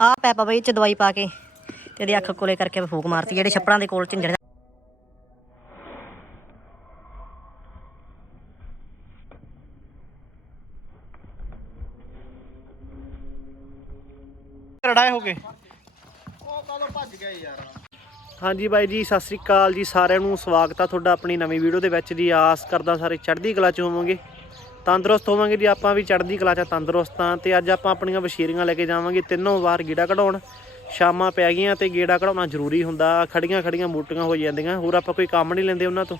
ਆ ਪੈਪਾ ਬਈ ਚ ਦਵਾਈ ਪਾ ਕੇ ਤੇ ਇਹਦੀ ਅੱਖ ਕੋਲੇ ਕਰਕੇ ਫੂਕ ਮਾਰਤੀ ਜਿਹੜੇ ਛੱਪੜਾਂ ਦੇ ਕੋਲ ਝਿੰਜੜ ਰੜਾਏ ਹੋ ਗਏ। ਹਾਂਜੀ ਬਾਈ ਜੀ ਸਤਿ ਸ੍ਰੀ ਅਕਾਲ ਜੀ ਸਾਰਿਆਂ ਨੂੰ। ਸਵਾਗਤ ਆ ਤੁਹਾਡਾ ਆਪਣੀ ਨਵੀਂ ਵੀਡੀਓ ਦੇ ਵਿੱਚ ਜੀ। ਆਸ ਕਰਦਾ ਸਾਰੇ ਚੜ੍ਹਦੀ ਕਲਾ ਚ ਹੋਵੋਗੇ। ਤੰਦਰੁਸਤ ਹੋਵਾਂਗੇ ਜੀ, ਆਪਾਂ ਵੀ ਚੜ੍ਹਦੀ ਕਲਾ ਚ ਤੰਦਰੁਸਤ ਆ ਤੇ ਅੱਜ ਆਪਾਂ ਆਪਣੀਆਂ ਵਸ਼ੀਰੀਆਂ ਲੈ ਕੇ ਜਾਵਾਂਗੇ, ਤਿੰਨੋਂ ਵਾਰ ਗੀੜਾ ਕਢਾਉਣ। ਸ਼ਾਮਾਂ ਪੈ ਗਈਆਂ ਤੇ ਗੀੜਾ ਕਢਾਉਣਾ ਜ਼ਰੂਰੀ ਹੁੰਦਾ ਖੜੀਆਂ ਖੜੀਆਂ ਮੋਟੀਆਂ ਹੋ ਜਾਂਦੀਆਂ, ਹੋਰ ਆਪਾਂ ਕੋਈ ਕੰਮ ਨਹੀਂ ਲੈਂਦੇ ਉਹਨਾਂ ਤੋਂ।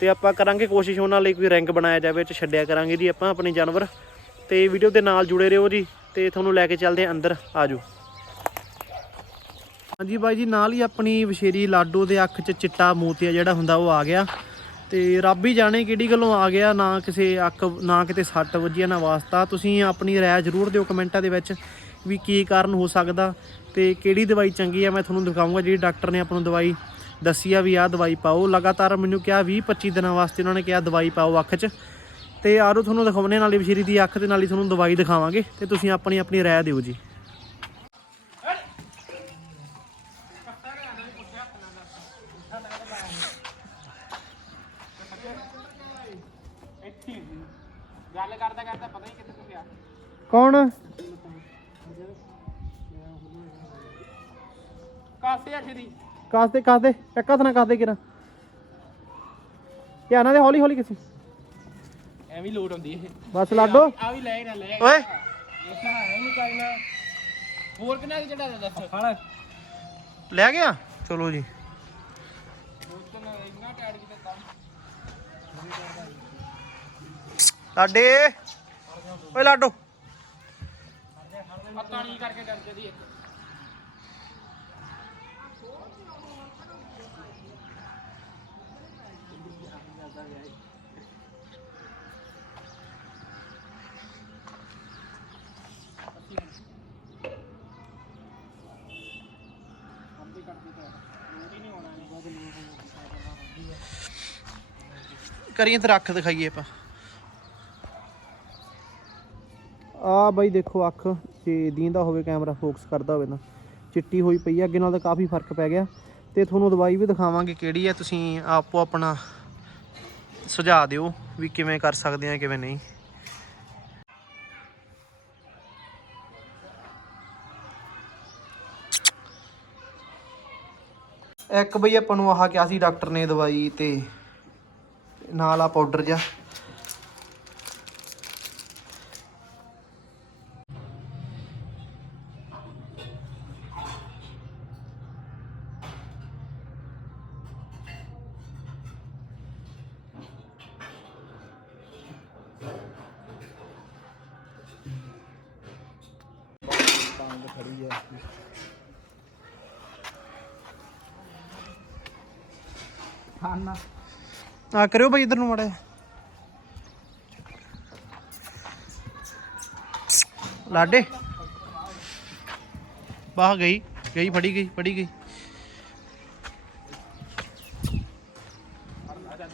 ਤੇ ਆਪਾਂ ਕਰਾਂਗੇ ਕੋਸ਼ਿਸ਼ ਉਹਨਾਂ ਲਈ ਕੋਈ ਰਿੰਗ ਬਣਾਇਆ ਜਾਵੇ ਚ ਛੱਡਿਆ ਕਰਾਂਗੇ ਜੀ ਆਪਾਂ ਆਪਣੇ ਜਾਨਵਰ। ਤੇ ਵੀਡੀਓ ਦੇ ਨਾਲ ਜੁੜੇ ਰਹੋ ਜੀ, ਤੇ ਤੁਹਾਨੂੰ ਲੈ ਕੇ ਚੱਲਦੇ ਆਂ ਅੰਦਰ, ਆਜੋ। ਹਾਂਜੀ ਬਾਈ ਜੀ, ਨਾਲ ਹੀ ਆਪਣੀ ਵਿਸ਼ੇਰੀ ਲਾਡੋ ਦੇ ਅੱਖ 'ਚ ਚਿੱਟਾ ਮੋਤੀਆ ਜਿਹੜਾ ਹੁੰਦਾ, ਉਹ ਆ ਗਿਆ। ਤੇ ਰੱਬ ਹੀ ਜਾਣੇ ਕਿਹੜੀ ਗੱਲੋਂ ਆ ਗਿਆ, ਨਾ ਕਿਸੇ ਅੱਖ, ਨਾ ਕਿਤੇ ਸੱਟ ਵੱਜੀ ਨਾ ਵਾਸਤਾ। ਤੁਸੀਂ ਆਪਣੀ ਰਾਏ ਜ਼ਰੂਰ ਦਿਓ ਕਮੈਂਟਾਂ ਦੇ ਵਿੱਚ ਵੀ ਕੀ ਕਾਰਨ ਹੋ ਸਕਦਾ ਤੇ ਕਿਹੜੀ ਦਵਾਈ ਚੰਗੀ ਆ, ਮੈਂ ਤੁਹਾਨੂੰ ਦਿਖਾਊਂਗਾ ਜਿਹੜੀ ਡਾਕਟਰ ਨੇ ਆਪਾਂ ਨੂੰ ਦਵਾਈ ਦੱਸੀ ਆ ਵੀ ਆਹ ਦਵਾਈ ਪਾਓ। ਲਗਾਤਾਰ ਮੈਨੂੰ ਕਿਹਾ 20 25 ਦਿਨਾਂ ਵਾਸਤੇ ਉਹਨਾਂ ਨੇ ਕਿਹਾ ਦਵਾਈ ਪਾਓ ਅੱਖ 'ਚ। ਤੇ ਆਰੋ ਤੁਹਾਨੂੰ ਦਿਖਾਉਣੇ ਨਾਲੇ ਵਿਸ਼ੇਰੀ ਦੀ ਅੱਖ ਤੇ ਨਾਲ ਹੀ ਤੁਹਾਨੂੰ ਦਵਾਈ ਦਿਖਾਵਾਂਗੇ ਤੇ ਤੁਸੀਂ ਆਪਣੀ ਆਪਣੀ ਰਾਏ ਦਿਓ ਜੀ। ਕੌਣ? ਕਾਸੇ ਆ ਛੇਦੀ ਕਾਸਦੇ ਕਾਸਦੇ ਇੱਕ ਹੱਥ ਨਾਲ ਕਾਸਦੇ ਕਿਰਾ। ਧਿਆਨਾਂ ਦੇ ਹੌਲੀ ਹੌਲੀ ਕਿਸੇ ਐਵੇਂ ਲੋਡ ਹੁੰਦੀ ਇਹ। ਬਸ ਲਾਡੋ ਆ ਵੀ ਲੈ ਨਾ ਲੈ ਓਏ। ਦੇਖਾ ਹੈ ਨਹੀਂ ਕਰਨਾ ਹੋਰ ਕਿੰਨਾ ਕੁ ਚੜਾ ਦੱਸ। ਫੜ ਲੈ ਗਿਆ? ਚਲੋ ਜੀ। ਲਾਡੇ। ਓਏ ਲਾਡੋ। ਪਤਾ ਨਹੀਂ ਕਰਕੇ ਇੱਕ। ਕਰੀਏ ਤੇ ਰੱਖ ਦਿਖਾਈਏ ਆਪਾਂ। ਆ ਬਾਈ ਦੇਖੋ ਅੱਖ। ਜੇ ਦੀਂਦਾ ਹੋਵੇ, ਕੈਮਰਾ ਫੋਕਸ ਕਰਦਾ ਹੋਵੇ ਤਾਂ। ਚਿੱਟੀ ਹੋਈ ਪਈ ਹੈ ਅੱਗੇ ਨਾਲ ਤਾਂ ਕਾਫੀ ਫ਼ਰਕ ਪੈ ਗਿਆ। ਤੇ ਤੁਹਾਨੂੰ ਦਵਾਈ ਵੀ ਦਿਖਾਵਾਂਗੇ ਕਿਹੜੀ ਹੈ ਤੁਸੀਂ ਆਪੋ ਆਪਣਾ ਸੁਝਾਅ ਦਿਓ ਵੀ ਕਿਵੇਂ ਕਰ ਸਕਦੇ ਆ, ਕਿਵੇਂ ਨਹੀਂ। ਇੱਕ ਬਈ ਆਪਾਂ ਨੂੰ ਆਹ ਕਿਹਾ ਸੀ ਡਾਕਟਰ ਨੇ ਦਵਾਈ ਤੇ, ਨਾਲ ਆ ਪਾਊਡਰ ਜਿਹਾ। ਆ ਕਰਿਓ ਬਈ ਇਧਰ ਨੂੰ ਮੜਾ ਲਾਡੇ ਬਾਹ ਗਈ ਗਈ ਫੜੀ ਗਈ ਫੜੀ ਗਈ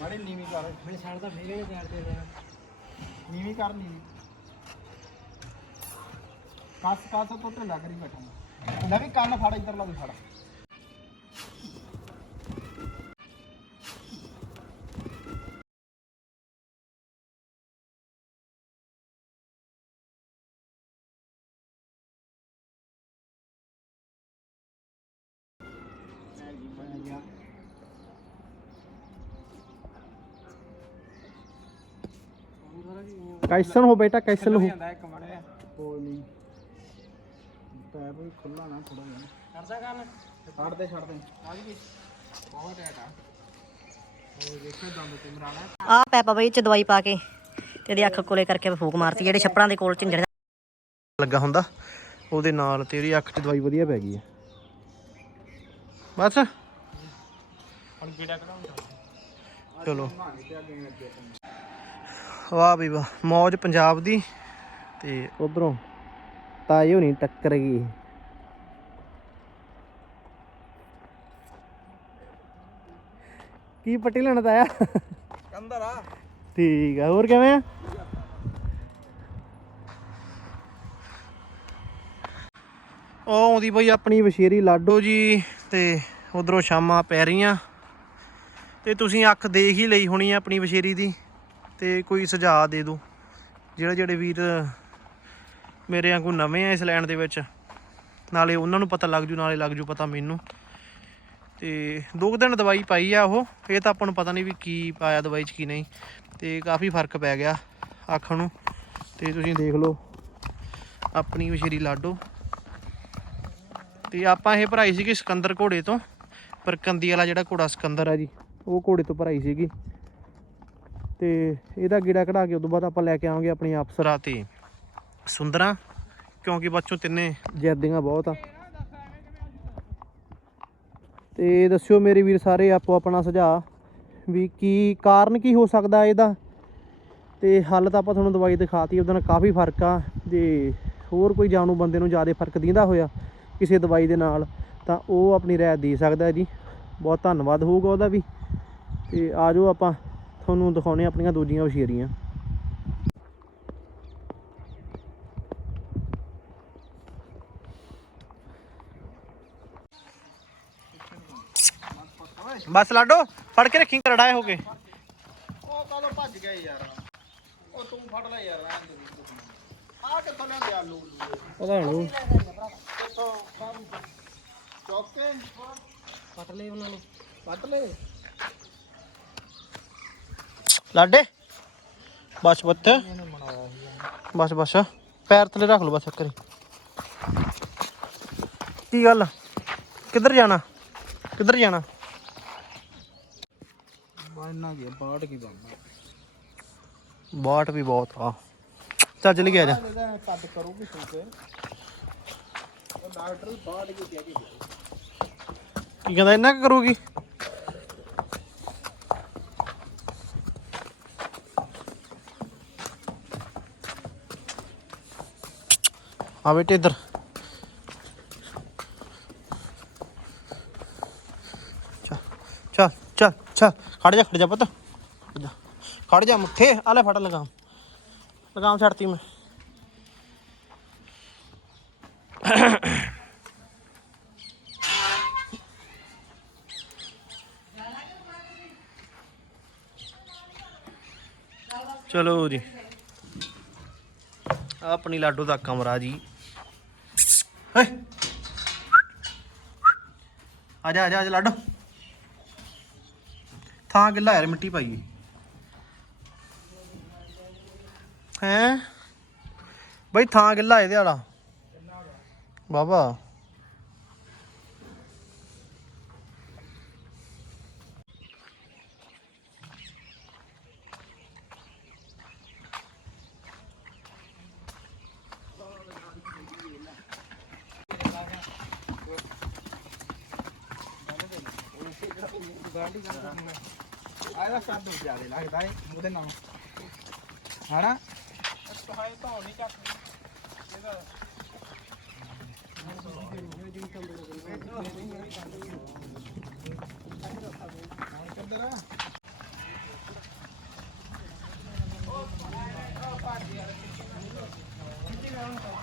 ਬੜੇ ਨੀਵੀਂ ਕਰ ਮੈਂ ਛੱਡਦਾ ਫੇਰੇ ਨੇ ਕਰਦੇ ਨੇ ਨੀਵੀਂ ਕਰ ਨੀਵੀਂ ਕੱਸ ਕੱਸ ਤੋਂ ਤੇ ਲੱਗ ਰਹੀ ਬੈਠਾ ਨਵੀਂ ਕੰਨ ਫੜ ਇੱਧਰ ਲਾ ਵੀ ਫੜ ਕੈਸਨ ਹੋ ਬੇਟਾ ਕੈਸਨ ਹੋ। ਜਾਂਦਾ ਇੱਕ ਮੜਿਆ ਕੋਈ ਨਹੀਂ। ਪੈਪ ਵੀ ਖੁੱਲਾ ਨਾ ਥੋੜਾ ਜਿਹਾ। ਕਰਦਾ ਕੰਨ। ਛੱਡ ਦੇ ਛੱਡ ਦੇ। ਆ ਗਈ। ਬਹੁਤ ਟਾਈਟ ਆ। ਉਹ ਦੇਖੋ ਦੰਦ ਤੇ ਮਰਾਣਾ ਆ। ਪੈਪਾ ਬਈ ਚ ਦਵਾਈ ਪਾ ਕੇ ਤੇ ਇਹਦੀ ਅੱਖ ਕੋਲੇ ਕਰਕੇ ਫੂਕ ਮਾਰਤੀ ਜਿਹੜੇ ਛੱਪੜਾਂ ਦੇ ਕੋਲ ਝਿੰਜੜ ਲੱਗਾ ਹੁੰਦਾ ਉਹਦੇ ਨਾਲ ਤੇਰੀ ਅੱਖ 'ਚ ਦਵਾਈ ਵਧੀਆ ਪੈ ਗਈ ਹੈ ਬਸ। ਹੁਣ ਗੇੜਾ ਕਢਾਉਂਦਾ ਚਲੋ। ਵਾਹ ਵੀ ਵਾਹ ਮੌਜ ਪੰਜਾਬ ਦੀ ਤੇ ਉਧਰੋਂ ਤਾਏ ਹੋਣੀ ਟੱਕਰ ਗਈ। ਕੀ ਪੱਟੀ ਲੈਣਾ ਤਾਇਆ? ਕੰਦਰ ਆ ਠੀਕ ਆ ਹੋਰ ਕਿਵੇਂ ਆ? ਉਹ ਆਉਂਦੀ ਬਈ ਆਪਣੀ ਵਸ਼ੇਰੀ ਲਾਡੋ ਜੀ ਤੇ ਉਧਰੋਂ ਸ਼ਾਮਾਂ ਪੈ ਰਹੀਆਂ। ਤੇ ਤੁਸੀਂ ਅੱਖ ਦੇਖ ਹੀ ਲਈ ਹੋਣੀ ਆ ਆਪਣੀ ਵਸ਼ੇਰੀ ਦੀ। ਤੇ ਕੋਈ ਸੁਝਾਅ ਦੇ ਦਿਓ। ਜਿਹੜੇ ਜਿਹੜੇ ਵੀਰ ਮੇਰੇ ਵਾਂਗੂ ਨਵੇਂ ਆ ਇਸ ਲੈਣ ਦੇ ਵਿੱਚ, ਨਾਲੇ ਉਹਨਾਂ ਨੂੰ ਪਤਾ ਲੱਗ ਜੂ, ਨਾਲੇ ਲੱਗ ਜੂ ਪਤਾ ਮੈਨੂੰ। ਤੇ ਦੋ ਕੁ ਦਿਨ ਦਵਾਈ ਪਾਈ ਆ ਉਹ, ਇਹ ਤਾਂ ਆਪਾਂ ਨੂੰ ਪਤਾ ਨਹੀਂ ਵੀ ਕੀ ਪਾਇਆ ਦਵਾਈ 'ਚ ਕੀ ਨਹੀਂ। ਤੇ ਕਾਫੀ ਫ਼ਰਕ ਪੈ ਗਿਆ ਅੱਖ ਨੂੰ। ਤੇ ਤੁਸੀਂ ਦੇਖ ਲਓ, ਆਪਣੀ ਮਸ਼ੀਰੀ ਲਾਡੋ। ਤੇ ਆਪਾਂ ਇਹ ਭਰਾਈ ਸੀਗੀ ਸਿਕੰਦਰ ਘੋੜੇ ਤੋਂ, ਪਰ ਕੰਦੀ ਵਾਲਾ ਜਿਹੜਾ ਘੋੜਾ ਸਿਕੰਦਰ ਆ ਜੀ, ਉਹ ਘੋੜੇ ਤੋਂ ਭਰਾਈ ਸੀਗੀ। ਤੇ ਇਹਦਾ ਗੇੜਾ ਕਢਾ ਕੇ ਉਦੋਂ ਬਾਅਦ ਆਪਾਂ ਲੈ ਕੇ ਆਵਾਂਗੇ ਆਪਣੀ ਅਫਸਰਾ ਤੇ ਸੁੰਦਰਾਂ, ਕਿਉਂਕਿ ਬੱਚੋਂ ਤਿੰਨੇ ਜੈਦੀਆਂ ਬਹੁਤ ਆ। ਤੇ ਦੱਸਿਓ ਮੇਰੇ ਵੀਰ ਸਾਰੇ ਆਪੋ ਆਪਣਾ ਸੁਝਾਅ ਵੀ ਕੀ ਕਾਰਨ ਕੀ ਹੋ ਸਕਦਾ ਇਹਦਾ? ਤੇ ਹੱਲ ਤਾਂ ਆਪਾਂ ਤੁਹਾਨੂੰ ਦਵਾਈ ਦਿਖਾਤੀ, ਉਹਦੇ ਨਾਲ ਕਾਫੀ ਫ਼ਰਕ ਆ। ਤੇ ਹੋਰ ਕੋਈ ਜਾਣੂ ਬੰਦੇ ਨੂੰ ਜ਼ਿਆਦਾ ਫ਼ਰਕ ਦਿੰਦਾ ਹੋਇਆ ਕਿਸੇ ਦਵਾਈ ਦੇ ਨਾਲ, ਤਾਂ ਉਹ ਆਪਣੀ ਰਾਏ ਦੇ ਸਕਦਾ ਜੀ। ਬਹੁਤ ਧੰਨਵਾਦ ਹੋਊਗਾ ਉਹਦਾ ਵੀ। ਤੇ ਆਜੋ ਆਪਾਂ। ਤੁਹਾਨੂੰ ਦਿਖਾਉਣੇ ਆਪਣੀਆਂ ਦੂਜੀਆਂ ਵਸ਼ੀਰੀਆਂ ਬਸ ਲਾਡੋ, ਫੜ ਕੇ ਰੱਖੀ, ਕਰੜਾਏ ਹੋ ਗਏ ਉਹ ਕਦੋਂ ਭੱਜ ਗਿਆ ਯਾਰ ਉਹ ਤੂੰ ਫੜ ਲੈ ਯਾਰ ਰਹਿਣ ਦੇ ਆ ਕਿੱਥੋਂ ਲਿਆਂਦੇ ਆਲੂ ਪਤਾ ਨਹੀਂ। ਕਿੱਥੋਂ ਚੌਕ ਕੇ ਲਏ ਉਹਨਾਂ ਨੇ, ਵੱਟ ਲੈ ਲਾਡੇ? ਬਸ ਬੱਤ ਬਸ ਬਸ। ਪੈਰ ਥੱਲੇ ਰੱਖ ਲਓ ਬਸ ਇੱਕ ਵਾਰੀ। ਕੀ ਗੱਲ? ਕਿੱਧਰ ਜਾਣਾ? ਕਿੱਧਰ ਜਾਣਾ? ਬਾ ਇੰਨਾ ਕੀ ਬਾੜ ਕੀ ਬਣਨਾ ਬਾਟ ਵੀ ਬਹੁਤ ਆ। ਚੱਲ ਚਲ ਗਿਆ ਜਾ। ਕੱਟ ਕਰੂਗੀ ਡਾਕਟਰ ਕੀ ਕਹਿ ਕੇ ਗਿਆ? ਕੀ ਕਹਿੰਦਾ ਇੰਨਾ ਕੁ ਕਰੂਗੀ? ਆ ਬੇਟੇ ਇੱਧਰ। ਚੱਲ ਚੱਲ ਚੱਲ ਚੱਲ, ਖੜ ਜਾ ਖੜ ਜਾ ਪੁੱਤ। ਖੜ ਜਾ। ਖੜ ਜਾ ਮੁੱਠੇ, ਆ ਲੈ ਫੜ ਲਗਾਮ। ਲਗਾਮ ਛੱਡਤੀ ਮੈਂ। ਚਲੋ ਜੀ। ਆਪਣੀ ਲਾਡੋ ਦਾ ਕਮਰਾ ਜੀ। ਹੇ ਆ ਜਾ ਆ ਜਾ ਆ ਜਾ, ਲਾਡੋ। ਥਾਂ ਗਿੱਲਾ ਯਾਰ, ਮਿੱਟੀ ਪਾਈ ਹੈ? ਬਈ ਥਾਂ ਗਿੱਲਾ ਇਹਦੇ ਵਾਲਾ। ਬਾਬਾ ਆਇਆ ਕੱਢ ਹੋ ਜਿਆਦੇ ਲੱਗਦਾ ਏ ਉਹਦੇ ਨਾਲ ਹਣਾ ਸਹਾਇ ਤਾਂ ਨਹੀਂ ਚੱਕ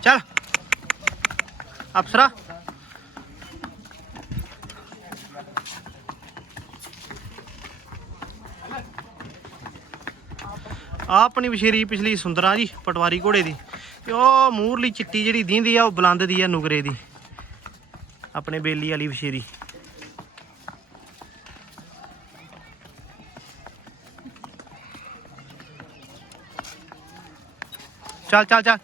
ਚੱਲ ਅਪਸਰਾ ਆ ਆਪਣੀ ਵਿਸ਼ੇਰੀ ਪਿਛਲੀ ਸੁੰਦਰਾ ਜੀ, ਪਟਵਾਰੀ ਘੋੜੇ ਦੀ। ਤੇ ਉਹ ਮੂਰਲੀ ਚਿੱਟੀ ਜਿਹੜੀ ਦੀਂਦੀ ਆ, ਉਹ ਬਲੰਦ ਦੀ ਆ, ਨੁਗਰੇ ਦੀ। ਆਪਣੇ ਬੇਲੀ ਵਾਲੀ ਵਿਸ਼ੇਰੀ ਚੱਲ ਚੱਲ ਚੱਲ।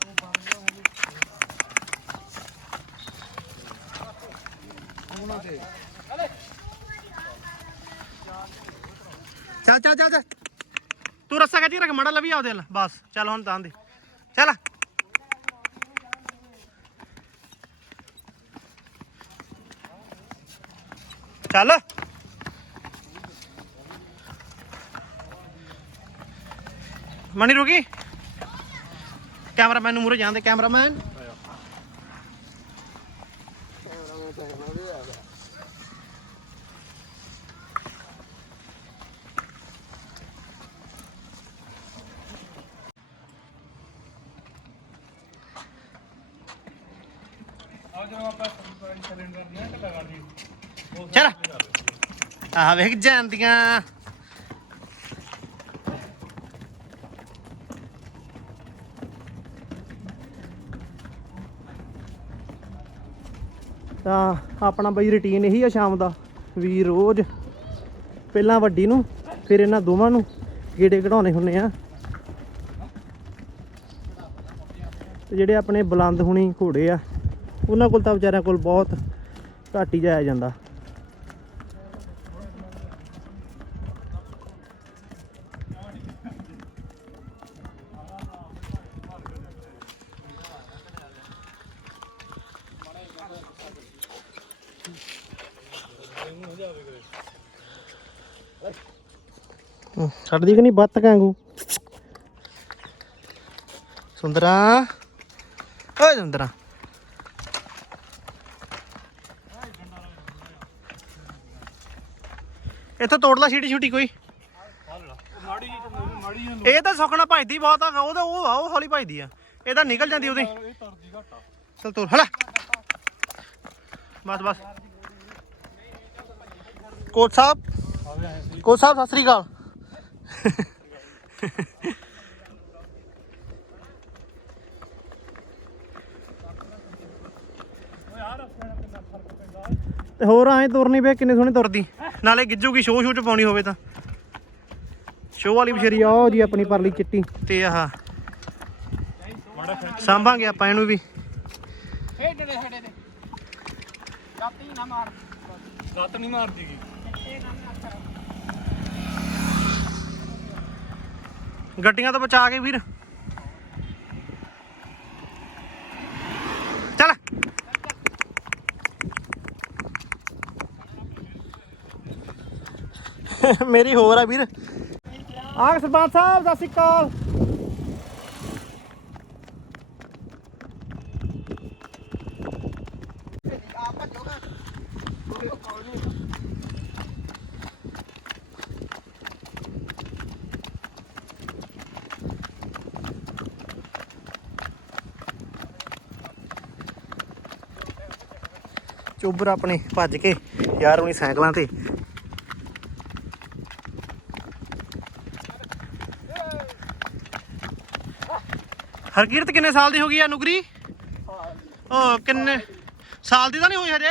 ਉਹਨਾਂ ਚੱਲ ਚੱਲ ਚੱਲ। ਚੱਲ ਤੂੰ ਰੱਸਾ ਕੱਢੀ ਰੱਖ, ਮੜਾ ਲਵੀ ਆਉਦੇ ਬਸ, ਚੱਲ ਹੁਣ ਤਾਂ ਚੱਲ। ਚੱਲ। ਮਣੀ ਰੁਕੀ? ਕੈਮਰਾਮੈਨ ਨੂੰ ਮੂਰੇ ਜਾਂਦੇ ਕੈਮਰਾਮੈਨ। ਚਲ। ਆਹ ਵੇਖ ਜਾਂਦੀਆਂ। ਤਾਂ ਆਪਣਾ ਬਈ ਰੁਟੀਨ ਇਹੀ ਆ ਸ਼ਾਮ ਦਾ ਵੀ ਰੋਜ਼ ਪਹਿਲਾਂ ਵੱਡੀ ਨੂੰ ਫਿਰ ਇਹਨਾਂ ਦੋਵਾਂ ਨੂੰ ਗੇੜੇ ਕਢਾਉਣੇ ਹੁੰਨੇ ਆ। ਤੇ ਜਿਹੜੇ ਆਪਣੇ ਬੁਲੰਦ ਹੁਣੀ ਘੋੜੇ ਆ ਉਹਨਾਂ ਕੋਲ ਤਾਂ ਵਿਚਾਰਿਆਂ ਕੋਲ ਬਹੁਤ ਘੱਟ ਹੀ ਜਾਇਆ ਜਾਂਦਾ। ਹੂੰ, ਛੱਡਦੀ ਕਿ ਨਹੀਂ ਬੱਤ ਕਾਂਗੂ? ਸੁੰਦਰਾ। ਓਏ ਸੁੰਦਰਾ। ਇੱਥੇ ਤੋੜ ਲਾ ਛੀਟੀ ਛੁਟੀ ਕੋਈ। ਇਹ ਤਾਂ ਸੁਖਣਾ ਭਜਦੀ ਬਹੁਤ ਆ, ਉਹ ਤਾਂ ਉਹ ਆ, ਉਹ ਹੌਲੀ ਭਜਦੀ ਆ। ਇਹ ਤਾਂ ਨਿਕਲ ਜਾਂਦੀ ਉਹਦੀ। ਇਹ ਤਰਦੀ ਚਲ ਤੋਰ ਹਲਾ। ਬਸ ਬਸ। ਕੋਚ ਸਾਹਿਬ ਕੋਚ ਸਾਹਿਬ, ਸਤਿ ਸ੍ਰੀ ਅਕਾਲ। ਤੇ ਹੋਰ ਐਂ ਤੁਰਨੀ ਵੇ ਕਿੰਨੇ ਸੋਹਣੀ ਤੁਰਦੀ। ਨਾਲੇ ਗਿੱਜੂਗੀ ਸ਼ੋਅ ਸ਼ੂਅ ਚ ਪਾਉਣੀ ਹੋਵੇ ਤਾਂ। ਸ਼ੋਅ ਵਾਲੀ ਬਸ਼ਰੀ ਆ ਜੀ ਆਪਣੀ ਪਰਲੀ ਚਿੱਟੀ। ਤੇ ਆਹ ਸਾਂਭਾਂਗੇ ਆਪਾਂ ਇਹਨੂੰ ਵੀ। ਖੇਡ ਦੇ ਸਾਡੇ ਤੇ ਜਾਤੀ ਨਾ ਮਾਰ ਲੱਤ ਨਹੀਂ ਮਾਰਦੀ ਗੀ। ਗੱਡੀਆਂ ਤੋਂ ਬਚਾ ਕੇ ਵੀਰ। ਮੇਰੀ ਹੋਰ ਆ ਵੀਰ। ਆਹ ਸਰਪੰਚ ਸਾਹਿਬ ਸਤਿ ਸ਼੍ਰੀ ਅਕਾਲ। ਚੋਬਰ ਆਪਣੇ ਭੱਜ ਕੇ ਯਾਰ ਉਹਨੀ ਸਾਈਕਲਾਂ ਤੇ। ਹਰਕੀਰਤ ਕਿੰਨੇ ਸਾਲ ਦੀ ਹੋ ਗਈ ਆ ਨੁਗਰੀ ਉਹ ਕਿੰਨੇ ਸਾਲ ਦੀ ਤਾਂ ਨਹੀਂ ਹੋਈ ਹਜੇ?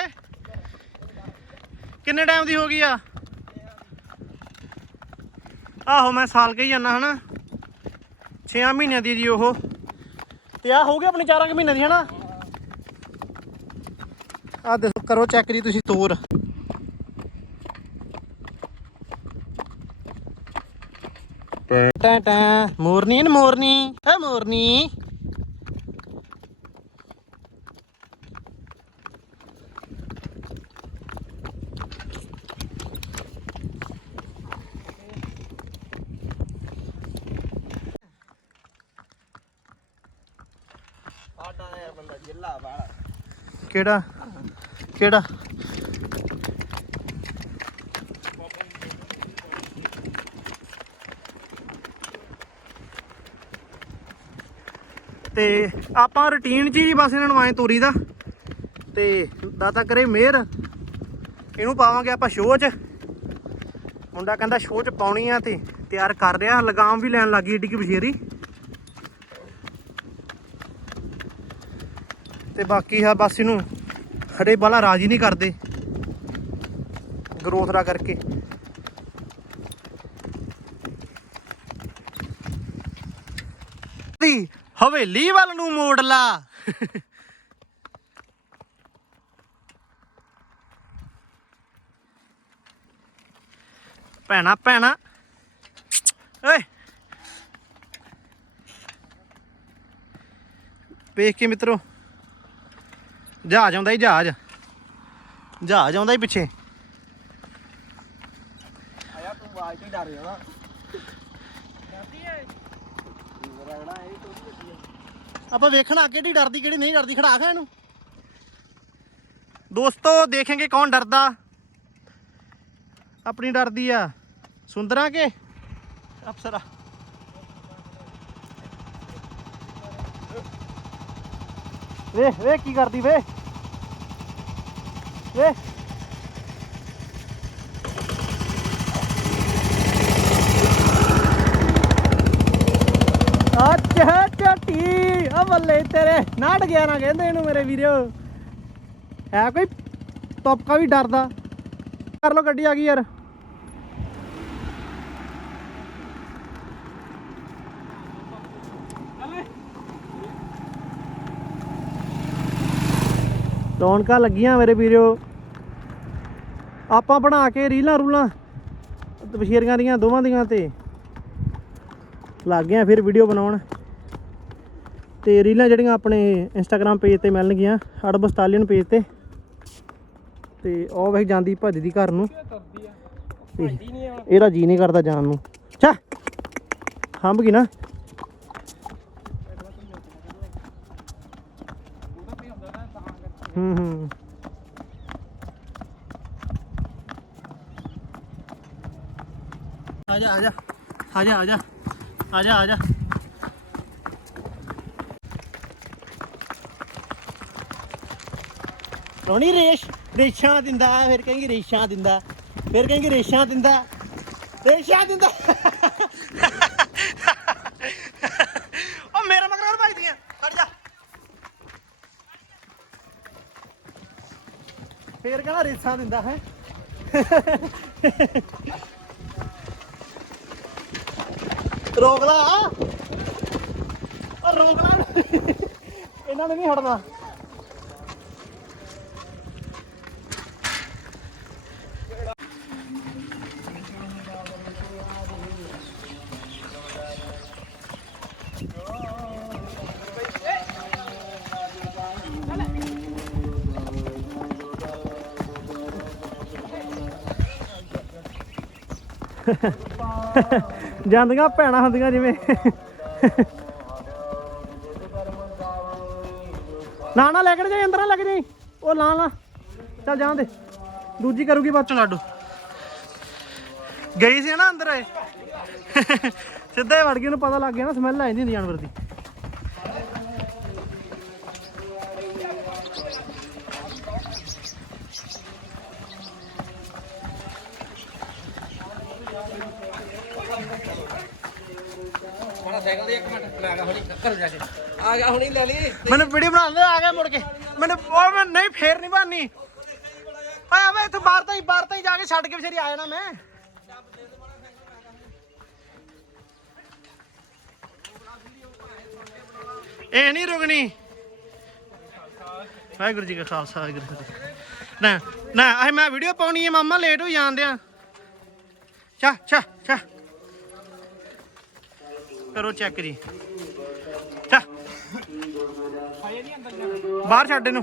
ਕਿੰਨੇ ਟਾਈਮ ਦੀ ਹੋ ਗਈ ਆ? ਆਹੋ, ਮੈਂ ਸਾਲ ਕੇ ਹੀ ਜਾਣਾ ਹਨਾ। 6 ਮਹੀਨਿਆਂ ਦੀ ਜੀ ਉਹ। ਤੇ ਆ ਹੋ ਗਈ ਆਪਣੀ 4 ਮਹੀਨਿਆਂ ਦੀ, ਹਨਾ? ਆ ਦੇਖੋ, ਕਰੋ ਚੈੱਕ ਜੀ ਤੁਸੀਂ ਤੋਰ। മോർണി മോർണി ആ മോർണി കേടാ കേടാ ਤੇ ਆਪਾਂ ਰੁਟੀਨ 'ਚ ਹੀ ਬਸ ਇਹਨਾਂ ਨੂੰ ਐਂ ਤੋਰੀ ਦਾ। ਤੇ ਦਾਤਾ ਕਰੇ ਮਿਹਰ। ਇਹਨੂੰ ਪਾਵਾਂਗੇ ਆਪਾਂ ਸ਼ੋਅ 'ਚ। ਮੁੰਡਾ ਕਹਿੰਦਾ ਸ਼ੋਅ 'ਚ ਪਾਉਣੀ ਆ ਤੇ ਤਿਆਰ ਕਰ ਰਿਹਾ। ਲਗਾਮ ਵੀ ਲੈਣ ਲੱਗੀ ਏਡੀ ਕੀ ਬਸ਼ੇਰੀ ਤੇ ਬਾਕੀ ਆ ਬਸ ਇਹਨੂੰ ਹੜੇ ਬਾਲਾ ਰਾਜੀ ਨਹੀਂ ਕਰਦੇ। ਗਰੋਥਰਾ ਕਰਕੇ ਦੀ ਹਵੇਲੀ ਵੱਲ ਨੂੰ ਮੋੜ ਲਾ। ਭੈਣਾ ਭੈਣਾ। ਓਏ। ਵੇਖ ਕੇ ਮਿੱਤਰੋ। ਜਹਾਜ਼ ਆਉਂਦਾ ਹੀ ਜਹਾਜ਼। ਜਹਾਜ਼ ਆਉਂਦਾ ਹੀ ਪਿੱਛੇ। ਆਇਆ ਤੂੰ ਆਵਾਜ਼ ਤੋਂ ਡਰ ਜਾਣਾ। ਡਰਦੀ ਹੈ ਰਗੜਾ ਇਹ ਤੋਂ ਆਪਾਂ ਵੇਖਣਾ ਕਿਹੜੀ ਡਰਦੀ ਕਿਹੜੀ, ਨਹੀਂ ਡਰਦੀ, ਖੜਾ ਖਾ ਇਹਨੂੰ। ਦੋਸਤੋ, ਦੇਖਾਂਗੇ ਕੌਣ ਡਰਦਾ। ਆਪਣੀ ਡਰਦੀ ਆ। ਸੁੰਦਰਾ ਕੇ? ਅਫਸਰਾ। ਵੇ ਵੇ ਕੀ ਕਰਦੀ ਵੇ। ਵੇ ਬੱਲੇ ਤੇਰੇ, ਨਾਟ ਗਿਆ ਨਾ ਕਹਿੰਦੇ ਇਹਨੂੰ ਮੇਰੇ ਵੀਰੋ। ਹੈ ਕੋਈ? ਤੋਪਕਾ ਵੀ ਡਰਦਾ। ਕਰ ਲੋ ਗੱਡੀ ਆ ਗਈ ਯਾਰ। ਰੌਣਕਾਂ ਲੱਗੀਆਂ ਮੇਰੇ ਵੀਰੋ। ਆਪਾਂ ਬਣਾ ਕੇ ਰੀਲਾਂ ਰੂਲਾਂ, ਬਸ਼ੀਰੀਆਂ ਦੀਆਂ, ਦੋਵਾਂ ਦੀਆਂ ਤੇ ਲੱਗ ਗਏ ਫਿਰ ਵੀਡੀਓ ਬਣਾਉਣ। ਤੇ ਰੀਲਾਂ ਜਿਹੜੀਆਂ ਆਪਣੇ ਇੰਸਟਾਗ੍ਰam ਪੇਜ ਤੇ ਮਿਲਣਗੀਆਂ ਅੜਬ ਸਟਾਲੀਅਨ ਪੇਜ ਤੇ। ਤੇ ਉਹ ਵੇਖ ਜਾਂਦੀ ਭੱਜਦੀ ਘਰ ਨੂੰ। ਇਹਦਾ ਜੀ ਨਹੀਂ ਕਰਦਾ ਜਾਣ ਨੂੰ। ਛਾ! ਹੰਬ ਗਈ ਨਾ। ਹੂੰ ਹੂੰ। ਆ ਜਾ ਆਜਾ ਆਜਾ ਆਜਾ ਆਜਾ ਰੋਣੀ ਰੇਸ਼ ਰੇਸ਼ਾਂ ਦਿੰਦਾ ਫਿਰ ਕਹਿੰਗੀ ਰੇਸ਼ਾਂ ਦਿੰਦਾ ਫਿਰ ਕਹਿੰਗੀ ਰੇਸ਼ਾਂ ਦਿੰਦਾ ਰੇਸ਼ਾਂ ਦਿੰਦਾ। ਉਹ ਮੇਰਾ ਮਗਰ ਭਜਦੀਆਂ। ਖੜ ਜਾ। ਫੇਰ ਕਹਿੰਦਾ ਰੇਸਾਂ ਦਿੰਦਾ ਹੈ। ਰੋਕ ਲਾ। ਉਹ ਰੋਕ ਲਾ। ਇਹਨਾਂ ਨੇ ਨਹੀਂ ਹਟਣਾ। ਜਾਂਦੀਆਂ ਭੈਣਾਂ ਹੁੰਦੀਆਂ ਜਿਵੇਂ। ਨਾ ਨਾ ਲੈ ਕੇ ਜਾਈ ਅੰਦਰ ਨਾ ਲੈ ਕੇ ਜਾਈ। ਉਹ ਲਾ ਲਾ। ਚੱਲ ਜਾਣ ਦੇ। ਦੂਜੀ ਕਰੂਗੀ ਬਾਅਦ ਚੋਂ। ਲਾਡੂ। ਗਈ ਸੀ ਨਾ ਅੰਦਰ ਇਹ। ਸਿੱਧਾ ਹੀ ਵੜ ਗਈ ਉਹਨੂੰ ਪਤਾ ਲੱਗ ਗਿਆ ਨਾ ਸਮੈਲ ਆ ਜਾਂਦੀ ਹੁੰਦੀ ਜਾਨਵਰ ਦੀ। ਹੁਣ ਦੇ ਇੱਕ ਮਿੰਟ ਮੈਂ ਆ ਗਿਆ ਹੁਣੀ, ਘਰ ਜਾ ਕੇ। ਆ ਗਿਆ ਹੁਣੀ ਲੈ ਲਈ। ਮੈਨੂੰ ਵੀਡੀਓ ਬਣਾਉਂਦੇ ਆ ਗਿਆ ਮੁੜ ਕੇ। ਮੈਨੂੰ ਉਹ ਮੈਂ ਨਹੀਂ, ਫੇਰ ਨਹੀਂ ਬਾਨੀ ਓਏ, ਆਵੇ, ਇੱਥੇ ਬਾਹਰ ਤਾਂ ਹੀ ਬਾਹਰ ਤਾਂ ਹੀ ਜਾ ਕੇ ਛੱਡ ਕੇ ਵਿਚਾਰੀ ਆ ਜਾਣਾ ਮੈਂ। ਇਹ ਨਹੀਂ ਰੁਕਣੀ। ਵਾਹਿਗੁਰੂ ਜੀ ਕਾ ਖਾਲਸਾ, ਵਾਹਿਗੁਰੂ ਜੀ ਨਾ ਨਾ ਇਹ ਮੈਂ ਵੀਡੀਓ ਪਾਉਣੀ ਹੈ ਮਾਮਾ ਲੇਟ ਹੋ ਜਾਂਦੇ ਆ ਚਾ ਚਾ ਚਾ ਕਰੋ ਚੈੱਕ ਜੀ। ਚਾ ਬਾਹਰ ਛੱਡ ਇਹਨੂੰ।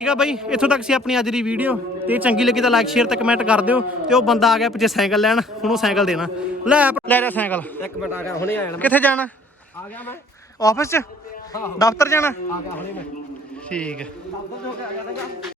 ਠੀਕ ਆ ਬਾਈ ਇੱਥੋਂ ਤੱਕ ਸੀ ਆਪਣੀ ਅੱਜ ਦੀ ਵੀਡੀਓ ਤੇ ਚੰਗੀ ਲੱਗੀ ਤਾਂ ਲਾਈਕ ਸ਼ੇਅਰ ਤੇ ਕਮੈਂਟ ਕਰ ਦਿਓ। ਤੇ ਉਹ ਬੰਦਾ ਆ ਗਿਆ ਪਿੱਛੇ ਸਾਈਕਲ ਲੈਣ ਹੁਣ ਉਹ ਸਾਈਕਲ ਦੇਣਾ। ਲੈ ਲੈ ਸਾਈਕਲ। ਇੱਕ ਮਿੰਟ ਆ ਗਿਆ ਹੁਣੇ ਆ ਜਾਣਾ। ਕਿੱਥੇ ਜਾਣਾ? ਆ ਗਿਆ ਮੈਂ। ਆਫਿਸ 'ਚ? ਦਫ਼ਤਰ ਜਾਣਾ? ਆ ਗਿਆ ਹੁਣੇ ਮੈਂ। ਠੀਕ ਹੈ।